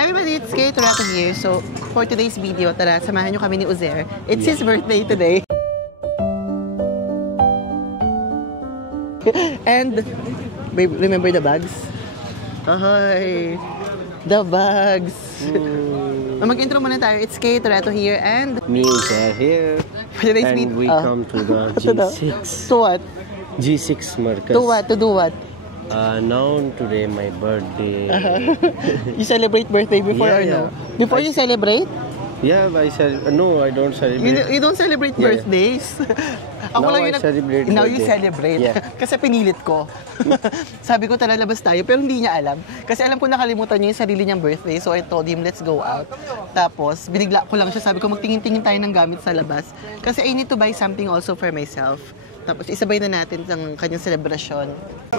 Everybody, it's Kay Torato here. So, for today's video, tara, samahan nyo kami ni Uzair. It's his birthday today. And, babe, remember the bags? Ahoy! The bags! Mag-intro muna tayo. It's Kay Torato here and... Me, Uzair here. For today's and we come to the G6. To what? G6 Marcus. To what? To do what? Now today my birthday. You celebrate birthday before or no? Before you celebrate? Yeah, no, I don't celebrate. You don't celebrate birthdays? Ako now lang I celebrate Now birthday. you celebrate. Yeah. Kasi pinilit ko. Sabi ko tara labas tayo, pero hindi niya alam. Kasi alam ko nakalimutan niya yung sarili niyang birthday. So I told him, let's go out. Tapos, binigla ko lang siya. Sabi ko, magtingin-tingin tayo ng gamit sa labas. Kasi I need to buy something also for myself. Tapos isabay na natin ang kanyang celebration.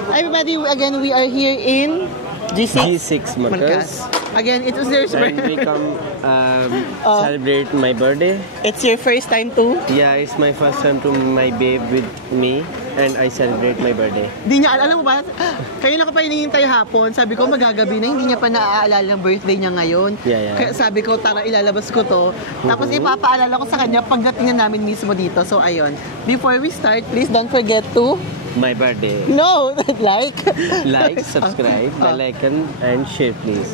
Everybody, again, we are here in G6 Marcus. Again, it was their And we come celebrate my birthday. It's your first time too? Yeah, it's my first time to my babe with me. And I celebrate my birthday. Di niya, alam mo ba, kayo na ko pa hinihintay hapon, sabi ko magagabi na, hindi niya pa naaalala ang birthday niya ngayon. Yeah. Kaya sabi ko, tara ilalabas ko to. Tapos ipapaalala ko sa kanya pagdating na namin mismo dito. So ayun, before we start, please don't forget to... My birthday. No! Like, subscribe, bell icon, and share please.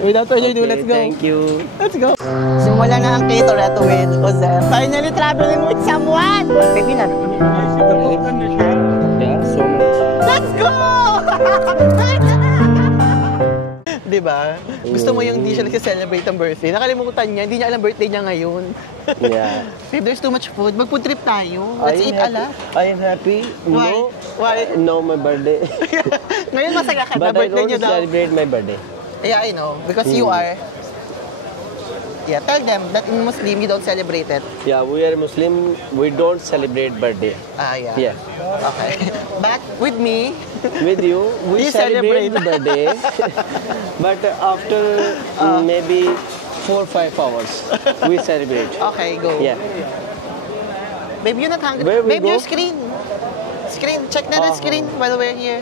Without further ado, let's go. Thank you. Let's go. Simula na ang Kay Torato with Uzair. Finally traveling with someone! Baby na. Yeah, so much. Let's go! Diba? Gusto mo yung hindi siya nag-celebrate ang birthday. Nakalimutan niya, hindi niya alam birthday niya ngayon. Yeah. Babe, there's too much food. Mag-food trip tayo. Let's eat a lot. I am happy. Why? No, Why? no, my birthday. Ngayon masaya ka na, But I birthday don't niyo daw. celebrate my birthday. Yeah, I know. Because you are... Yeah, tell them that in Muslim, you don't celebrate it. Yeah, we are Muslim. We don't celebrate birthday. Yeah. Yeah. Okay. But with me... With you, we You celebrate celebrate. the birthday. But after maybe 4 or 5 hours, we celebrate. Okay, go. Yeah. Babe, you're not hungry. Where we Babe, go? your screen. Screen. Check na the screen while we're here.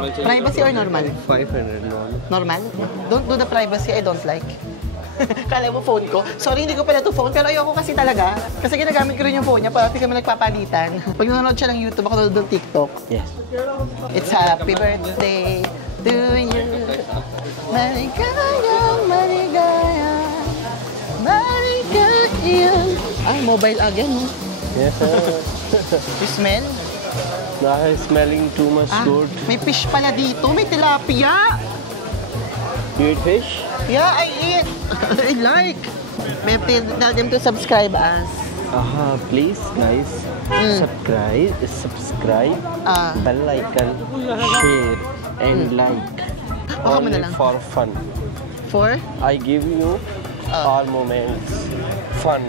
Privacy or normal? 500 normal. Normal? Don't do the privacy, I don't like. Kala mo phone ko? Sorry, hindi ko pala to phone, pero ayoko kasi talaga. Kasi ginagamit ko rin yung phone niya, parati kami nagpapalitan. Pag nanonood siya ng YouTube, ako nanonood ng TikTok. Yes. It's happy birthday to you. Maligayang, maligayang, maligayang. Mobile again, no? Yes, You smell? I'm smelling too much good. May fish pala dito. May tilapia. You eat fish? Yeah, I eat. I like. May tell them to subscribe us. Please, guys. Subscribe. Bell icon, share, and like. Baka mo na Only lang. for fun. For? I give you all moments. Fun.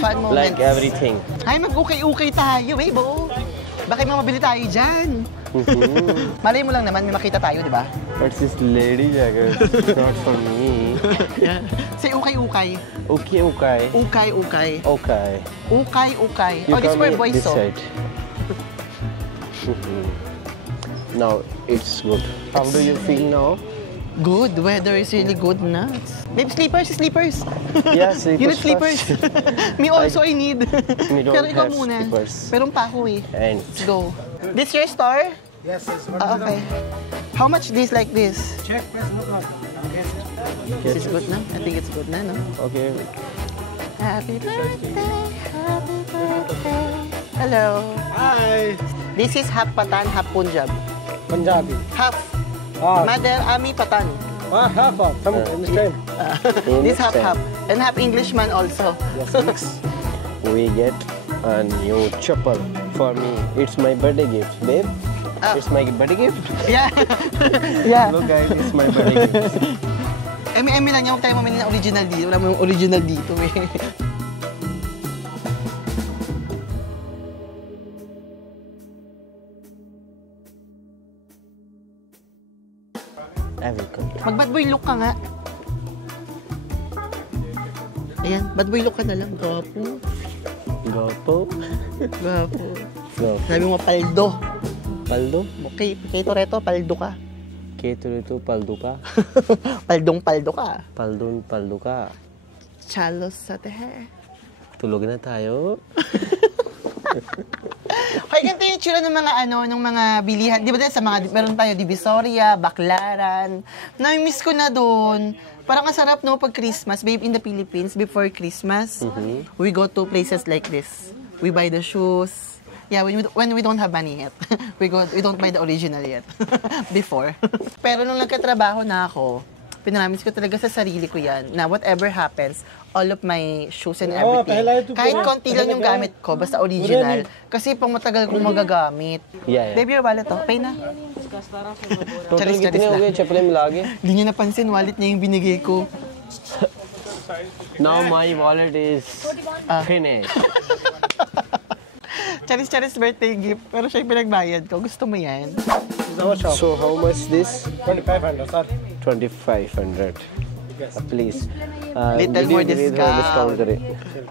Fun moments. Like everything. Ay, mag-ukay-ukay tayo, babe. Baka may mabili tayo dyan. Malay mo lang naman, may makita tayo, di ba? But this lady jacket, not for me. Yeah. Say ukay-ukay. Okay. Ukay-ukay. Okay. Ukay-ukay. You Oh, this come for in boys, this so. side. Now it's good. How do you feel now? Good. Weather is really good na. Babe, sleepers. Yeah, sleepers. You need sleepers. Me also, I need. We don't Pero ikaw have muna. sleepers. Pero pa ako eh. And Let's go. This your store? Yes, yes. Okay. How much this like this? Check, press, no problem. This is good na? I think it's good na, no? okay. Happy birthday, happy birthday. Hello. Hi. This is half Patan, half Punjab. Punjabi. Half. Mother, Ami, Patan. Half. Understand? This half. And half Englishman also. Yes, mix. We get a new chapel for me. It's my birthday gift, babe. It's my birthday gift. Yeah. Yeah. Look guys, it's my birthday gift. Emi lang yung tayo mamili ng original dito. Wala mo yung original dito eh. Mag-bad boy look ka nga. Ayan, bad boy look ka na lang. Gwapo. Gopo. Gwapo. Gopo. Sabi mo, paldo. Paldo? Kay Toretto, paldo ka. Keturito palduka. Paldong-paldo ka. Palduka. Chalos sa tehe. Tulog na tayo. Hoy, ganito yung tsura ng mga ng mga bilihan. Di ba din sa mga, meron tayo Divisoria, Baclaran. Nami-miss ko na doon. Parang ang sarap no pag Christmas, babe, in the Philippines, before Christmas, we go to places like this. We buy the shoes. Yeah, when we don't have money yet. we don't buy the original yet. Before. Pero nung nagkatrabaho na ako, pinaramis ko talaga sa sarili ko yan, na whatever happens, all of my shoes and everything, kahit konti lang yung gamit ko, basta original, kasi pang matagal kong magagamit. Yeah. Baby, your wallet to. Pay na. Total कितने हो गए चप्पलें मिला के? Hindi niya napansin, wallet niya yung binigay ko. Now my wallet is finished. Charis birthday gift, pero siya yung pinagbayad ko. Gusto mo yan? So how much this? 2500, sir. 2500. Please. Little more discount. करे.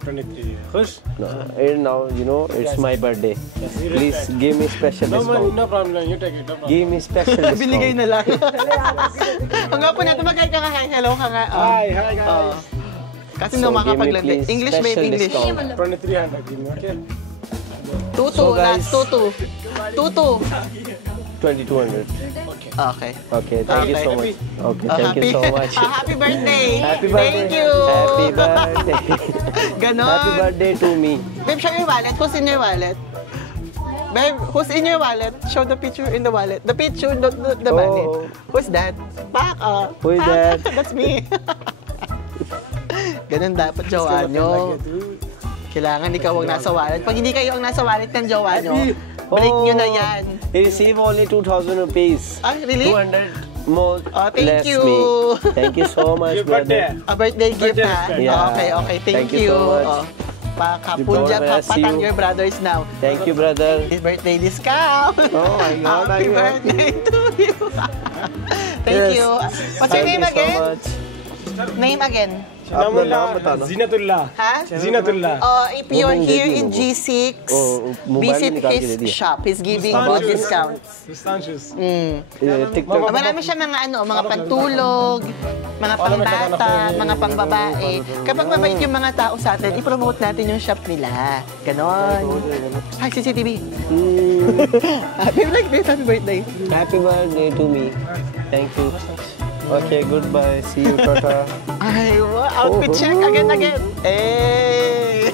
23. Khush? No, and now you know it's my birthday. Please give me special No money, discount. no problem. You take it. No problem. Give me special discount. Binigay na lang. Ang nga po natin, mag-hi ka nga. Hello ka nga. Hi guys. Kasi So, no makapaglagay. give me, please, English, babe, special English. discount. 2300 give me, okay? Tutu, So, guys- last tutu. Tutu. 2200. Okay. Okay, thank you so much. Okay, thank you so much. Happy birthday. Happy birthday. Thank you. Happy birthday. Ganon. Happy birthday to me. Babe, show your wallet. Who's in your wallet? Babe, who's in your wallet? Show the picture in the wallet. The picture, the money. Who's that? Pak, Who is that? That's me. Ganun dapat jowa nyo. Kailangan ikaw ang nasa wallet. Pag hindi kayo ang nasa wallet ng jowa nyo, break nyo na yan. He received only 2,000 rupees. Ah, really? 200 more Oh, thank less you. me. Thank you so much, Your birthday. brother. A birthday gift, ha? Yeah. Okay. Thank Thank you you. so much. Pakapunjab, God bless patang you. your brothers now. Thank you, brother. His birthday discount. Oh my God, Happy are you birthday to you. Thank Yes. you. What's your name Thank you so again? much. Name again. Namullah Zinatullah. Ha? Zinatullah. If you're Mobile here did in you? G6, Oh, mobile visit निकाल के दे his दिया. shop. He's giving Bustan good shoes. discounts. Bustan shoes. TikTok. Marami siya mga mga pagtulog, mga pangbata, mga pangbabae. Kapag mabait yung mga tao sa atin, i-promote natin yung shop nila. Ganon. Hi, CCTV. Babe, like this, happy birthday. Happy birthday to me. Thank you. Okay, goodbye. See you, Tata. Ay, wow, outfit check again. Eh.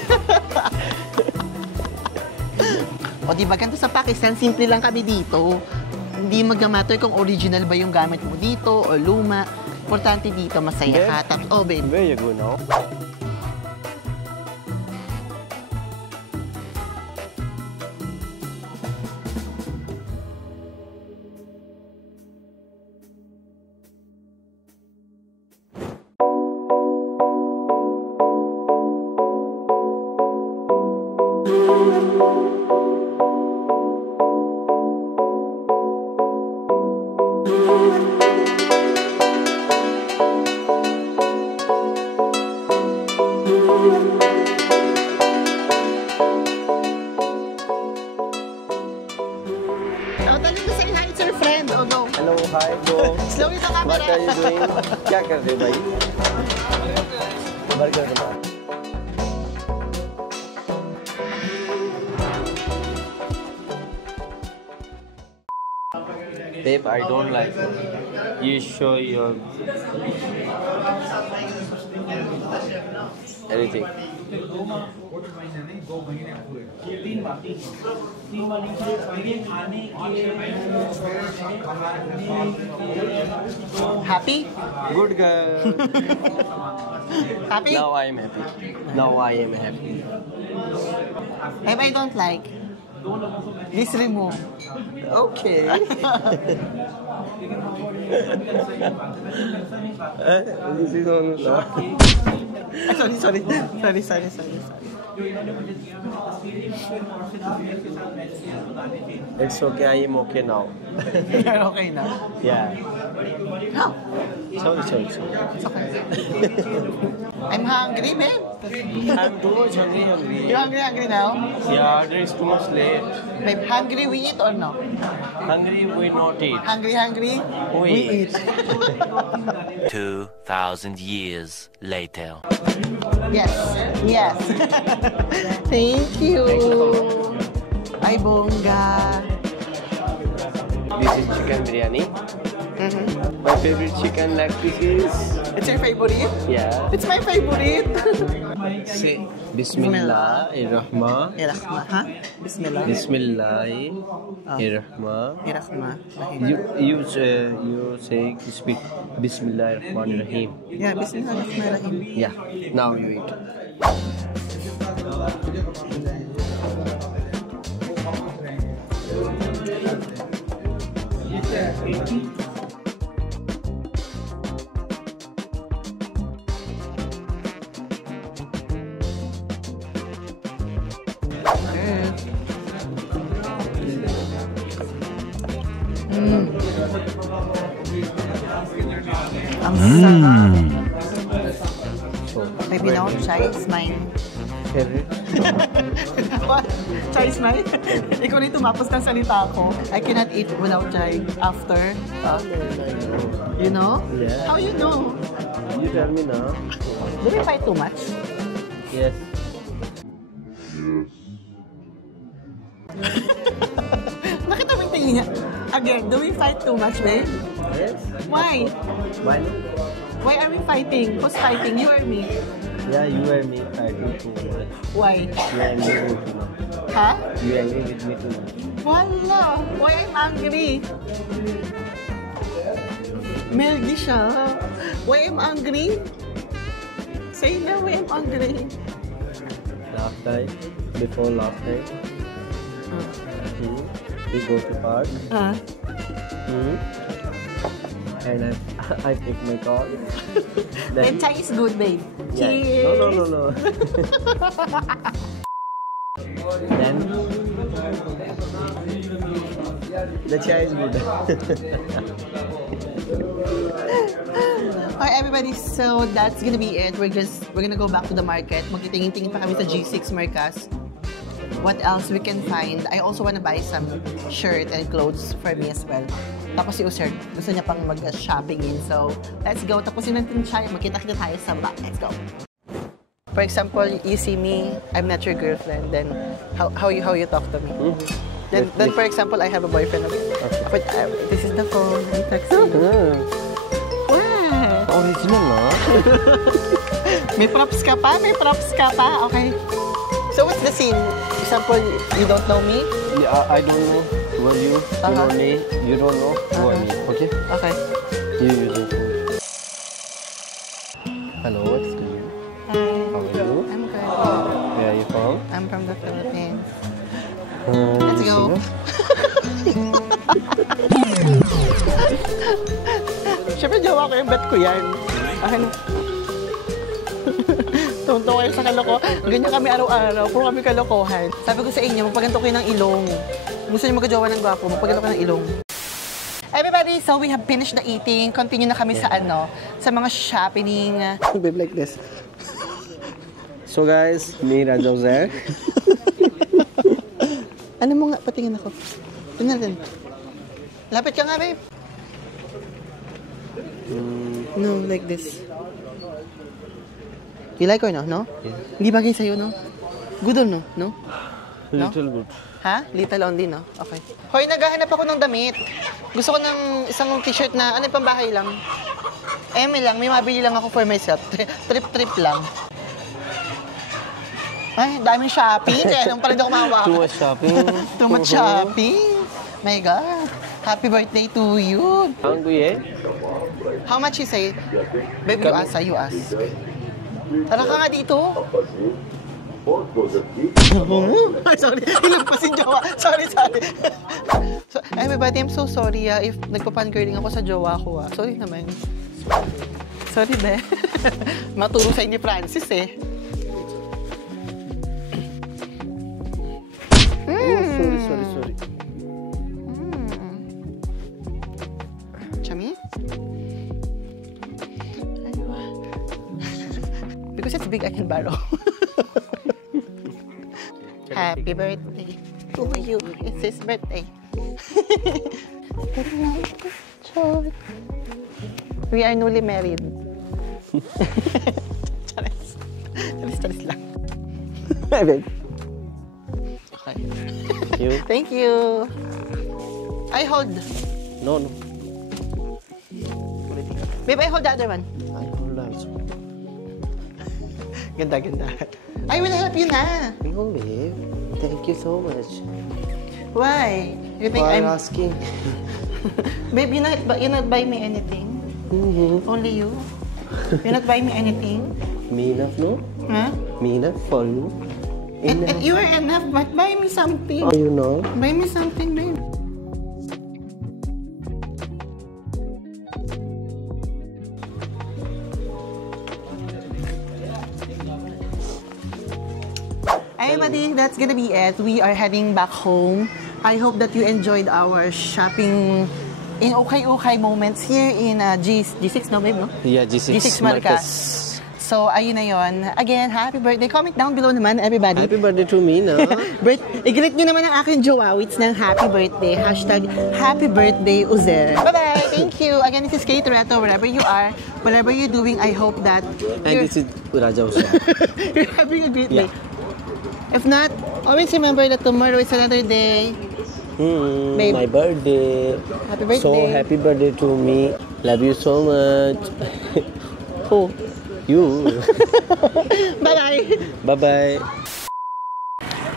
O diba, ganito sa Pakistan, simple lang kami dito. Hindi mag-matter kung original ba yung gamit mo dito o luma. Importante dito, masaya ka. Tapos, oh babe, Where you go now? oh, dali ko say hi, it's your friend. Oh, go. Hello, hi, go. Slowly the What camera. are you doing? क्या कर रहे हो भाई? बर्गर बना. Babe, I don't like it. You show your anything. Happy? Good girl. Happy? Now I am happy. Now I am happy. If I don't like, this remove. Okay. This is on. Sorry. It's okay. I am okay now. You're okay na? Yeah. No, Sorry. it's okay. I'm hungry, babe. I'm too much hungry. You hungry now? Yeah, order is too much late. Babe, hungry we eat or no? Hungry we not eat. Hungry? We eat. 2,000 years later. Yes. Thank you. Ay, bongga. This is chicken biryani. My favorite chicken leg pieces. It's your favorite? Yeah. It's my favorite. Say Bismillahirrahman. Irahma, ha? Bismillah. Bismillahirrahman. Irahma. You say speak Bismillahirrahmanirrahim. Yeah, Bismillahirrahmanirrahim. Yeah. Now you eat. Ang sarap. Maybe now, chai is mine. Favorite? What? Chai is mine? Ikaw na yung tumapos ng salita ko. I cannot eat without chai after. You know? Yeah. How you know? You tell me now. Do we fight too much? Yes. Nakita mo yung tingin niya? Again, do we fight too much, babe? Yes. Why? Why? Why are we fighting? Who's fighting? You or me? Yeah, you and me fighting too much. Why? You angry with me. Ha? You angry with me too much. Wala! Why I'm angry? Meldy siya. Why I'm angry? Say na, why I'm angry? Last time, before last time, we go to park. And I pick my car. And chai is good, babe. Yeah. Cheers! No. Then the chai is good. Alright, everybody, so that's gonna be it. We're gonna go back to the market. Magtitingin-tingin pa kami sa G6 Marcas. What else we can find? I also wanna buy some shirt and clothes for me as well. Tapos si Usher, gusto niya pang mag-shopping in. So, let's go. Tapusin natin siya. Magkita-kita tayo sa back. Let's go. For example, you see me, I'm not your girlfriend. Then, how you talk to me? Then, for example, I have a boyfriend. But this is the phone. I'm texting. Wow! Original, no? May props ka pa? Okay. So, what's the scene? Example, you don't know me? Yeah, I don't know who are you. You know me. You don't know who are me. Okay? Okay. You using phone. Hello, excuse me. Hi. How are you? I'm good. Where are you from? I'm from the Philippines. Let's go. Siyempre, jowa ko yung bet ko yan. Ano? Tunto kayo sa kaloko. Ganyan kami araw-araw. Puro kami kalokohan. Sabi ko sa inyo, magpaganto kayo ng ilong. Gusto niyo magkajowa ng gwapo, magpaganto kayo ng ilong. Everybody, so we have finished the eating. Continue na kami sa sa mga shopping. Babe, like this. So guys, me Rajav there. Ano mo nga, patingin ako. Tingnan natin. Lapit ka nga, babe. No, like this. You like or no? No? Yeah. Hindi bagay sa'yo, no? Good or no? No? Little good. Ha? Little only, no? Okay. Hoy, naghahanap ako ng damit. Gusto ko ng isang t-shirt na, ano, pambahay lang. Lang, may mabili lang ako for myself. Trip lang. Ay, daming shopping. Kaya nung parang hindi ako mahawakan. Too much shopping. Too much shopping. My God. Happy birthday to you. Hungry, eh? How much you say? Baby, you ask. Tara ka nga dito. Ay, sorry. Ilang pa si jowa. Sorry. So, everybody, I'm so sorry if nagpa-fangirling ako sa jowa ko. Sorry naman. Sorry, be. Maturo sa inyo, Francis, eh. Sorry. Chami? Because it's big, I can borrow. Happy birthday to you. It's his birthday. We are newly married. Charis. Charis lang. Okay. You? Thank you. I hold. No. Babe, I hold the other one. I hold also. Ganda. I will help you na. No, babe. Thank you so much Why? You think for I'm... asking. Babe, you not buy me anything? Only you? You not buy me anything? Me enough, no? Huh? Me enough for you. And you are enough, but buy me something. Oh, you know? Buy me something, babe. Everybody, that's gonna be it. We are heading back home. I hope that you enjoyed our shopping in okay moments here in G6, no babe, no? Yeah, G6, G6 Marcas. So, ayun na yun. Again, happy birthday. Comment down below naman, everybody. Happy birthday to me, no? I-greet nyo naman ang aking jowawits ng happy birthday. Hashtag happy birthday, Uzer. Bye-bye. Thank you. Again, this is Kate Toretto. Wherever you are, whatever you're doing, I hope that And this is Raja Usha. you're having a great day. If not, always remember that tomorrow is another day. Babe. My birthday. Happy birthday. So happy birthday to me. Love you so much. Who? You. Bye-bye. Bye-bye.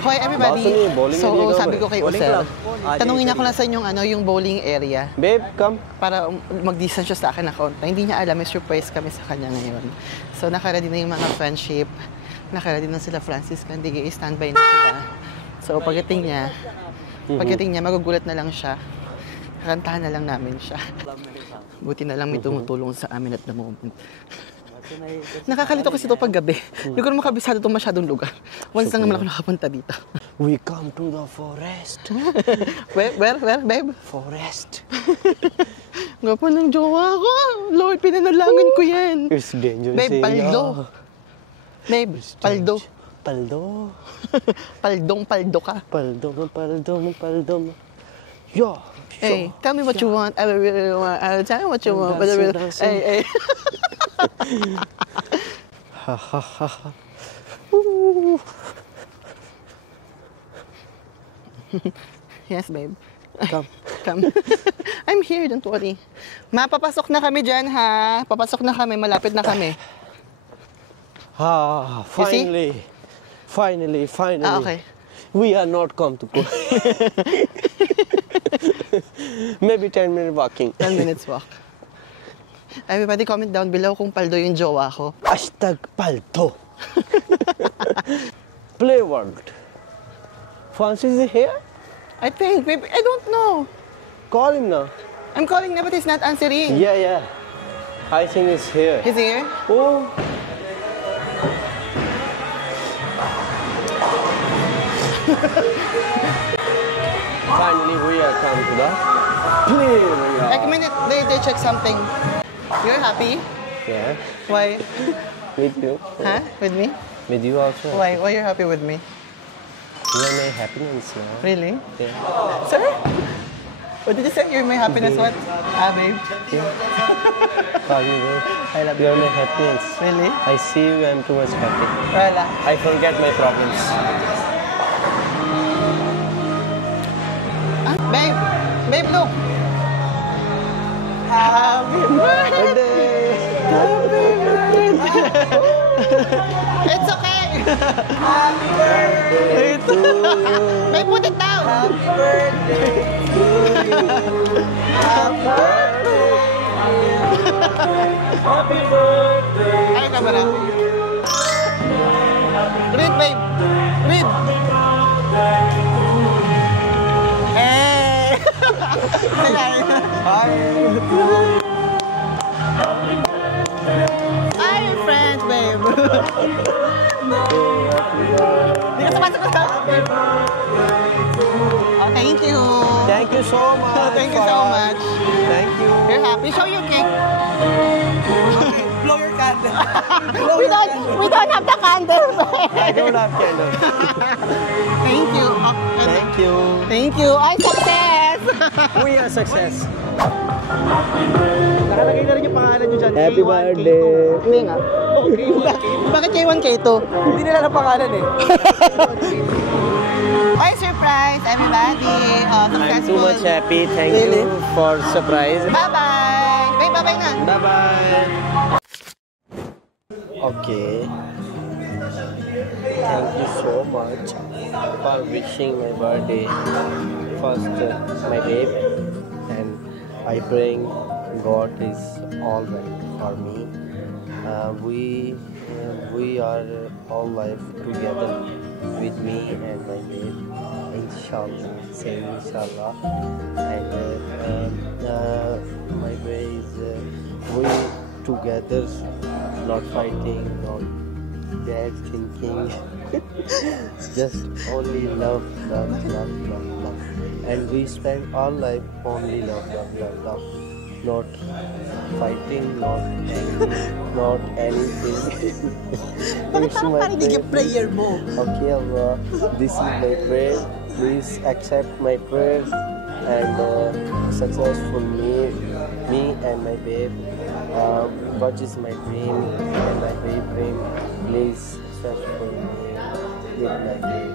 Hoy, everybody. Bowling So, area sabi ko kay bowling Uzel, club. tanungin ako na sa yung bowling area. Babe, come. Para mag-distance siya sa akin na kaunta. Hindi niya alam, may surprise kami sa kanya ngayon. So, nakaready na yung mga friendship. Nakaready na sila Francis Candigay. Standby na sila. So, pagdating niya, magugulat na lang siya. Kakantahan na lang namin siya. Buti na lang may tumutulong sa amin at the moment. Nakakalito kasi ito pag gabi. Hindi ko naman makabisado itong masyadong lugar. Once lang naman ako nakapunta dito. We come to the forest. Where, babe? Forest. Gwapo ng jowa ko. Lord, pinanalangin ko yan. It's dangerous. Babe, paldo. Babe, paldo. Paldo. Paldo ka. Paldo. Yo. Hey, tell me what you want. I will really want. Tell me what you want. Dancing. Hey. Ha ha ha. Yes, babe. Come. Come. I'm here, don't worry. Mapapasok na kami dyan, ha? Papasok na kami, malapit na kami. Finally. Ah, okay. We are not come to cook. Maybe 10 minutes walking. 10 minutes walk. Everybody comment down below kung paldo yung jowa ko. Hashtag paldo. Play world. Francis is here? I think, babe, I don't know. Call him now. I'm calling na, but he's not answering. Yeah. I think he's here. He's here? Oh. Finally, we are come to the play. Like a minute, they check something. You're happy? Yeah, Why? with you. Huh? With me? With you also. Why? Why you're happy with me? You are my happiness now. Really? Yeah. Sir? What did you say? You're my happiness, what? Ah, babe. Call me, babe. I love You you. are my happiness. Really? I see you, I'm too much happy. Wala. I forget my problems. Ah, babe. Babe, look. Happy birthday. Happy birthday. It's okay. Happy birthday to you. Babe, put it down. Happy birthday to you. Happy birthday. Happy birthday. Ay, kamera. Read, babe. Read. Hey. Hi, friends, babe. Hindi ka sumasok ka. Oh, thank you. Thank you so much. Thank you so much. Thank you. You're happy? Show your cake. Blow your candle. We don't have the candle. I don't have candle. Thank you. Thank you. Thank you. Ay, success! We are success. Nakalagay na rin yung pangalan nyo dyan. Happy K1, birthday. K2. Hindi nga. Bakit K1, K2? Hindi nila na pangalan eh. Ay, surprise, everybody. I'm Successful. too much happy. Thank Really? you for surprise. Bye-bye. Bye-bye na. Bye-bye. Okay. Thank you so much for wishing my birthday. First, my babe, and I pray God is all right for me. We are all life together with me and my babe. Inshallah, say inshallah. And my babe is we together, not fighting, not bad thinking. Just only love. And we spend our life only love. Not fighting, not angry, not anything. Bakit It's parang my parinig yung prayer mo? Okay, Allah, this is my prayer. Please accept my prayers and successful me and my babe. What is my dream and my babe dream? Please successful me with my babe.